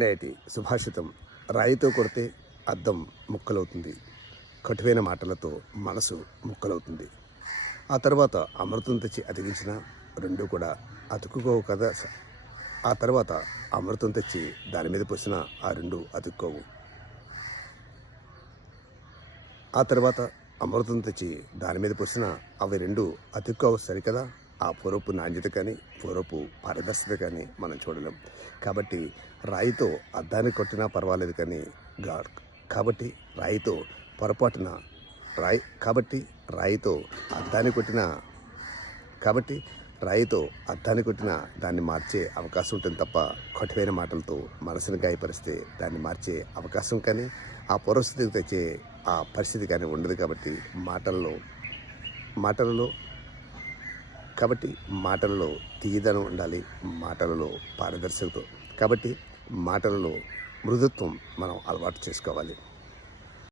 నేటి సుభాషితం: రాయితో కొడితే అద్దం ముక్కలవుతుంది, కటువైన మాటలతో మనసు ముక్కలవుతుంది. ఆ తర్వాత అమృతం తెచ్చి అతికించిన రెండు కూడా అతుక్కుకోవు కదా. ఆ తర్వాత అమృతం తెచ్చి దాని మీద పోసిన ఆ రెండు అతుక్కోవు. ఆ తర్వాత అమృతం తెచ్చి దాని మీద పోసిన అవి రెండు అతుక్కోవు సరికదా. ఆ పూర్వపు నాణ్యత కానీ పూర్వపు పారదర్శకత కానీ మనం చూడలేం. కాబట్టి రాయితో అద్దాన్ని కొట్టినా పర్వాలేదు కానీ కాబట్టి రాయితో పొరపాటున రాయితో అద్దాన్ని కొట్టినా దాన్ని మార్చే అవకాశం ఉంటుంది తప్ప కఠినమైన మాటలతో మనసును గాయపరిస్తే దాన్ని మార్చే అవకాశం కానీ ఆ పూర్వస్థితికి తెచ్చే ఆ పరిస్థితి కానీ ఉండదు. కాబట్టి మాటలలో తీయదనం ఉండాలి, మాటలలో పారదర్శకత. కాబట్టి మాటలలో మృదుత్వం మనం అలవాటు చేసుకోవాలి.